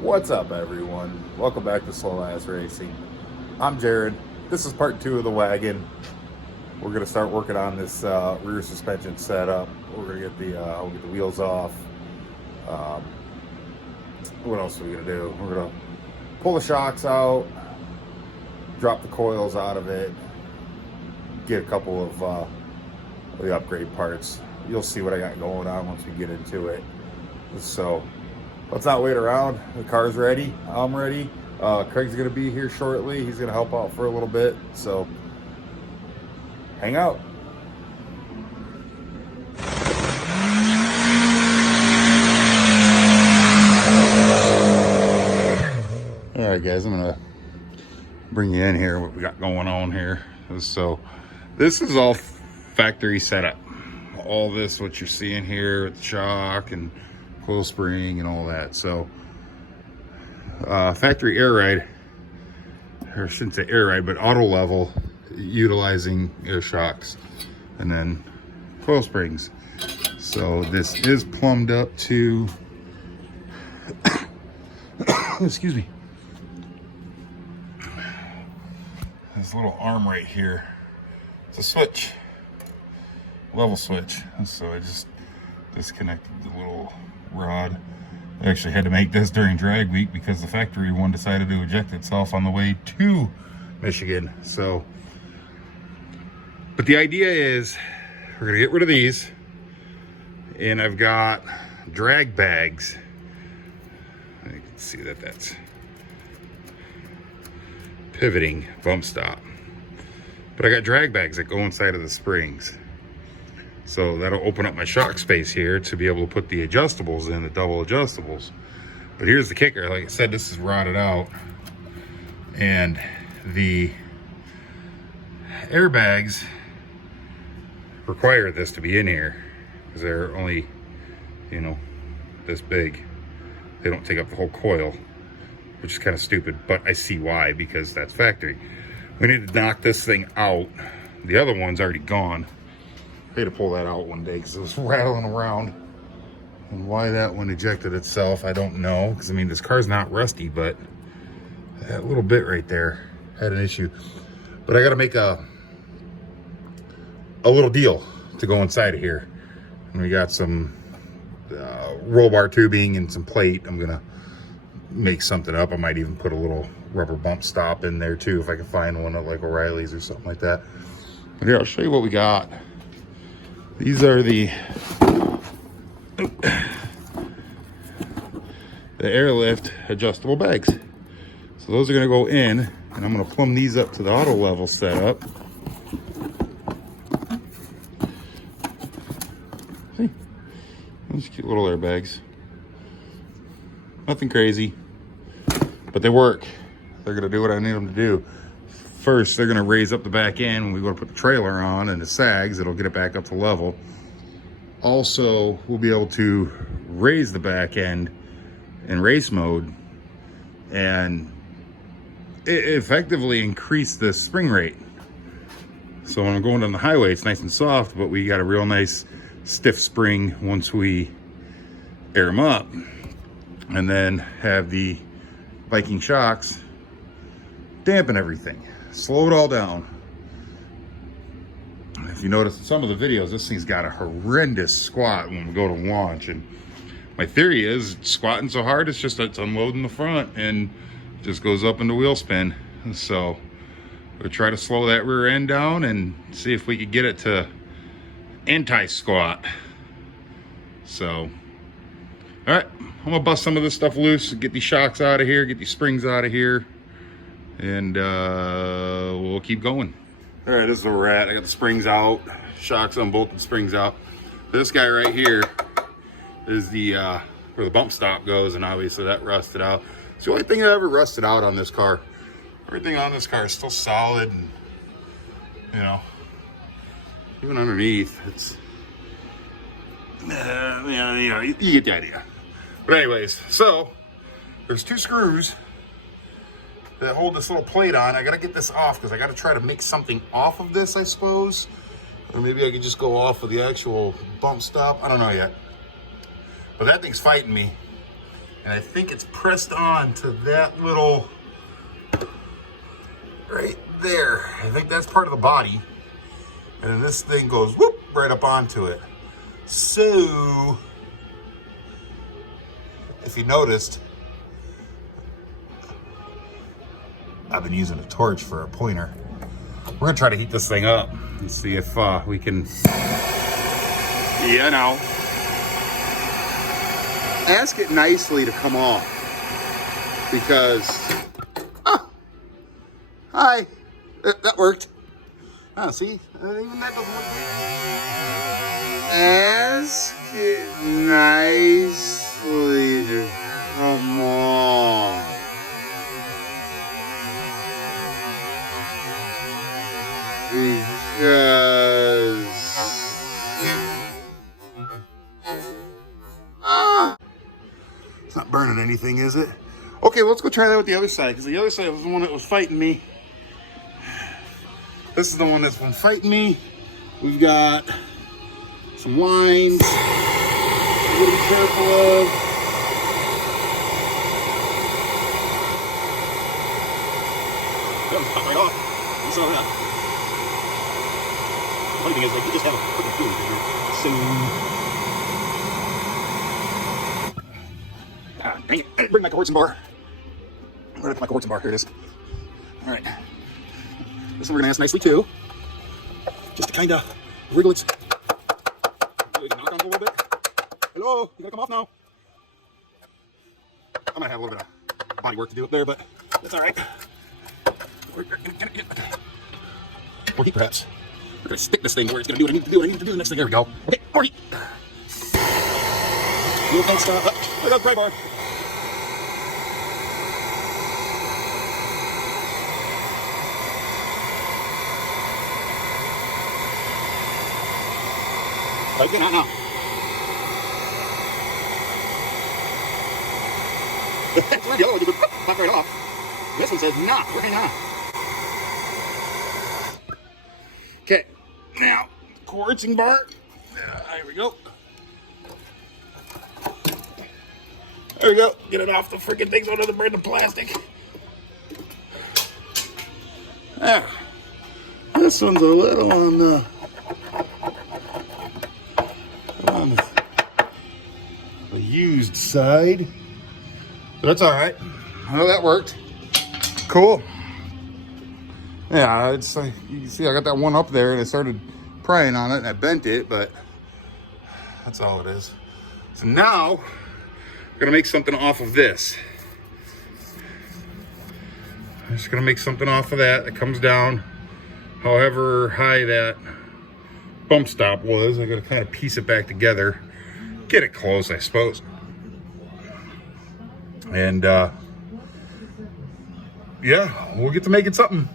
What's up, everyone? Welcome back to Slow Ass Racing. I'm Jared. This is part 2 of the wagon. We're gonna start working on this rear suspension setup. We're gonna get we'll get the wheels off. Um, what else are we gonna do? We're gonna pull the shocks out, drop the coils out of it, get a couple of the upgrade parts. You'll see what I got going on once we get into it. So let's not wait around. The car's ready. I'm ready. Craig's gonna be here shortly. He's gonna help out for a little bit. So hang out. All right, guys, I'm gonna bring you in here what we got going on here. So this is all factory setup. All this, what you're seeing here with the shock and coil spring and all that. So factory air ride, or I shouldn't say air ride, but auto level, utilizing air shocks and then coil springs. So this is plumbed up to excuse me, this little arm right here. It's a switch, level switch. So I just disconnected the little rod. I actually had to make this during drag week because the factory one decided to eject itself on the way to Michigan. So, but the idea is we're gonna get rid of these, and I've got drag bags. You can see that that's pivoting bump stop, but I got drag bags that go inside of the springs. So that'll open up my shock space here to be able to put the adjustables in, the double adjustables. But here's the kicker. Like I said, this is rotted out. And the airbags require this to be in here because they're only, you know, this big. They don't take up the whole coil, which is kind of stupid, but I see why, because that's factory. We need to knock this thing out. The other one's already gone. I had to pull that out one day because it was rattling around. And why that one ejected itself, I don't know. Because I mean, this car's not rusty, but that little bit right there had an issue. But I got to make a little deal to go inside of here. And we got some roll bar tubing and some plate. I'm gonna make something up. I might even put a little rubber bump stop in there too if I can find one at like O'Reilly's or something like that. But here, I'll show you what we got. These are the airlift adjustable bags. So those are going to go in, and I'm going to plumb these up to the auto level setup. See, those cute little airbags. Nothing crazy, but they work. They're going to do what I need them to do. First, they're going to raise up the back end. When we go to put the trailer on and it sags, it'll get it back up to level. Also, we'll be able to raise the back end in race mode and effectively increase the spring rate. So when I'm going down the highway, it's nice and soft, but we got a real nice stiff spring once we air them up. And then have the Viking shocks dampen everything. Slow it all down. If you notice in some of the videos, this thing's got a horrendous squat when we go to launch. And my theory is it's squatting so hard, it's unloading the front and just goes up into wheel spin. So we'll try to slow that rear end down and see if we could get it to anti-squat. So, all right, I'm gonna bust some of this stuff loose, get these shocks out of here, get these springs out of here, and we'll keep going. All right, this is where we're at. I got the springs out, shocks unbolted, springs out. This guy right here is the where the bump stop goes, and obviously that rusted out. It's the only thing that ever rusted out on this car. Everything on this car is still solid, and you know, even underneath, it's you get the idea. But anyways, so there's 2 screws that hold this little plate on. I gotta get this off because I gotta try to make something off of this, I suppose. Or maybe I could just go off with the actual bump stop. I don't know yet. But that thing's fighting me. And I think it's pressed on to that little, right there. I think that's part of the body. And then this thing goes whoop right up onto it. So, if you noticed, I've been using a torch for a pointer. We're gonna try to heat this thing up and see if we can, ask it nicely to come off. Because, hi, that worked. Oh, see, even that doesn't work. Ask it nicely to come off. Because it's not burning anything, is it? Okay, well, let's go try that with the other side, because the other side was the one that was fighting me. This is the one that's been fighting me. We've got some lines I'm gonna be careful of. That was cut right off. You saw that. The funny thing is, like, you just have a freaking tool here. Ah, dang it. I didn't bring my Cortzen bar. Where did my Cortzen bar? Here it is. All right. This one we're gonna ask nicely too. Just to kind of wriggle its. We can knock on it a little bit. Hello, you gotta come off now. I'm gonna have a little bit of body work to do up there, but that's all right. More heat, perhaps. We're gonna stick this thing where it's gonna do what I need to do. I need to do the next thing. There we go. Okay, more heat. You don't stop. I got a pry bar. Right, get out now. That's weird. The other one just pop right off. This one says not. We're hanging on. Okay, now Cortzen bar. There we go. There we go. Get it off the freaking thing so it doesn't burn the plastic. Ah, this one's a little on the used side, but that's all right. Well, that worked. Cool. Yeah, it's like you can see I got that one up there and I started prying on it and I bent it, but that's all it is. So now I'm gonna make something off of this. I'm just gonna make something off of that that comes down however high that bump stop was. I gotta kind of piece it back together, get it close, I suppose. And yeah, we'll get to making something.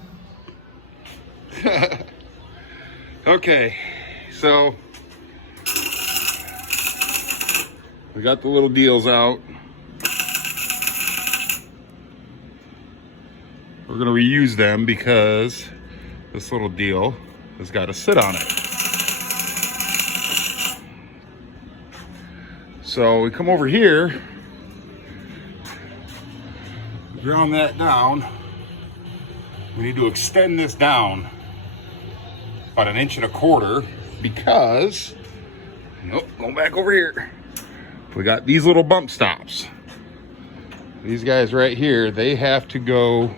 Okay, so we got the little deals out. We're gonna reuse them because this little deal has got to sit on it. So we come over here, ground that down. We need to extend this down about 1.25 inches because, nope, going back over here. We got these little bump stops. These guys right here, they have to go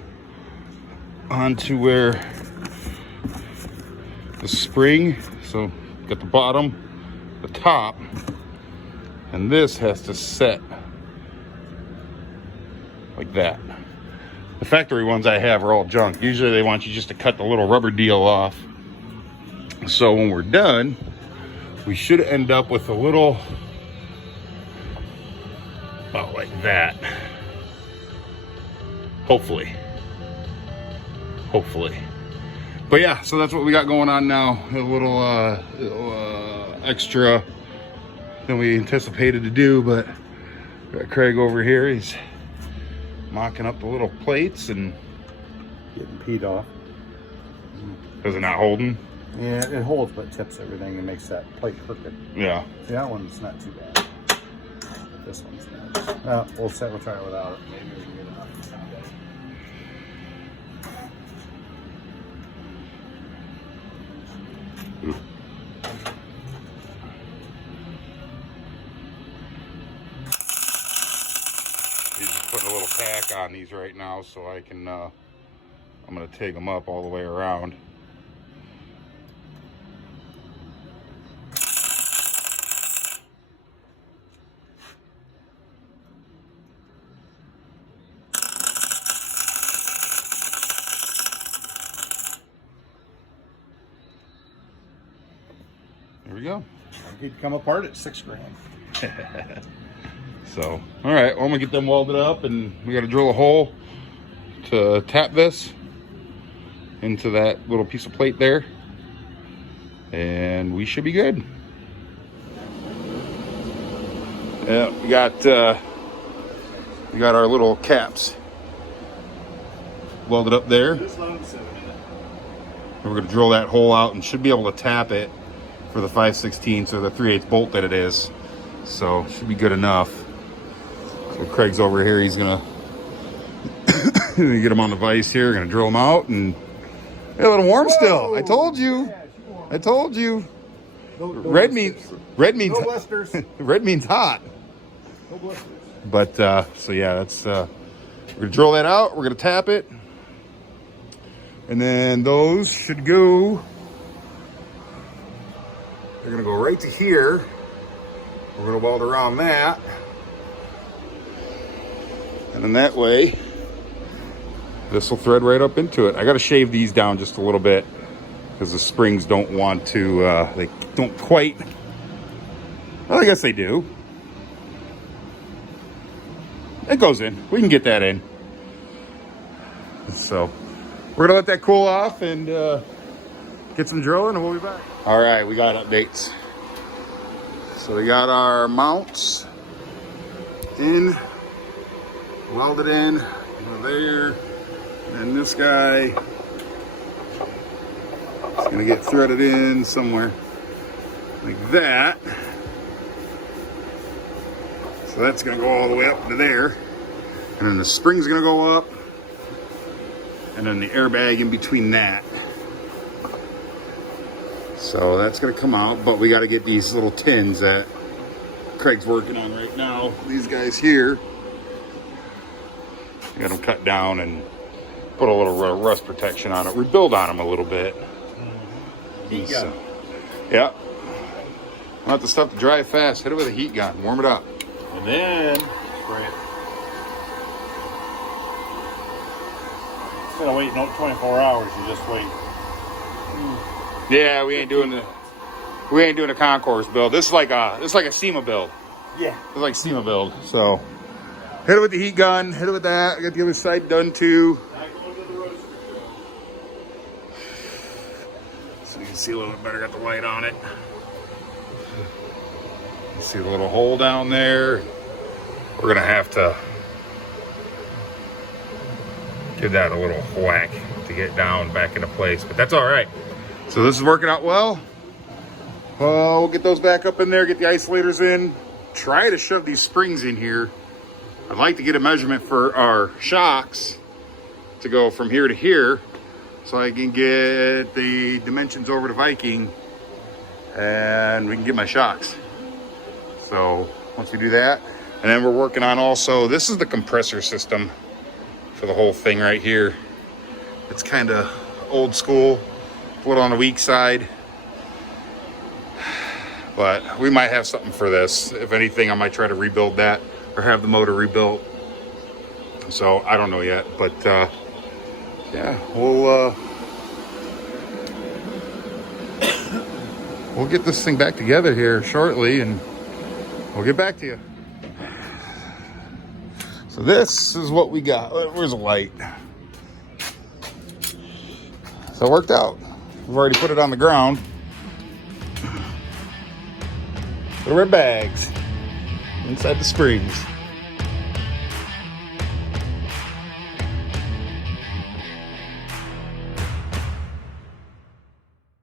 onto where the spring, so got the bottom, the top, and this has to set like that. The factory ones I have are all junk. Usually they want you just to cut the little rubber deal off. So when we're done, we should end up with a little, about like that. Hopefully. But yeah, so that's what we got going on now. A little extra than we anticipated to do, but got Craig over here. He's mocking up the little plates and getting peed off. Is it not holding? Yeah, it holds but tips everything and makes that plate crooked. Yeah. See, that one's not too bad. But this one's not. We'll try it without it. Maybe we can get enough someday. He's just putting a little tack on these right now so I can, I'm going to take them up all the way around. There we go. It could come apart at $6 grand. So, all right, well, I'm gonna get them welded up, and we got to drill a hole to tap this into that little piece of plate there, and we should be good. Yeah, we got our little caps welded up there. And we're gonna drill that hole out and should be able to tap it for the 5/16 or the 3/8 bolt that it is. So should be good enough. So Craig's over here. He's gonna get them on the vise here. Gonna drill them out, and hey, a little warm still. I told you. I told you. Red means No blisters. red means hot. No blisters. But so yeah, that's we're gonna drill that out. We're gonna tap it, and then those should go. They're gonna go right to here. We're gonna weld around that, and then that way, this will thread right up into it. I gotta shave these down just a little bit because the springs don't want to. They don't quite. Well, I guess they do. It goes in. We can get that in. So we're gonna let that cool off and get some drilling, and we'll be back. All right, we got updates. So we got our mounts in, welded in, over there, and this guy is gonna get threaded in somewhere like that. So that's gonna go all the way up to there, and then the spring's gonna go up, and then the airbag in between that. So that's gonna come out, but we gotta get these little tins that Craig's working on right now. These guys here, I got them cut down and put a little rust protection on it. Rebuild on them a little bit. Heat So, gun. yeah. Want the stuff to dry fast. Hit it with a heat gun. Warm it up. And then spray it. Instead of waiting 24 hours, you just wait. Yeah, we ain't doing a concourse build. This is like a SEMA build. Yeah. It's like SEMA build. So hit it with the heat gun. Hit it with that. I got the other side done too. So you can see a little bit better. Got the light on it. You see the little hole down there. We're gonna have to give that a little whack to get down back into place, but that's all right. So this is working out well. We'll get those back up in there, get the isolators in, try to shove these springs in here. I'd like to get a measurement for our shocks to go from here to here so I can get the dimensions over to Viking and we can get my shocks. So once we do that, and then we're working on also, this is the compressor system for the whole thing right here. It's kind of old school, a little on the weak side, but we might have something for this. If anything, I might try to rebuild that or have the motor rebuilt. So I don't know yet, but yeah, we'll get this thing back together here shortly, and we'll get back to you. So this is what we got. Where's the light? So it worked out. We've already put it on the ground. The red bags inside the springs.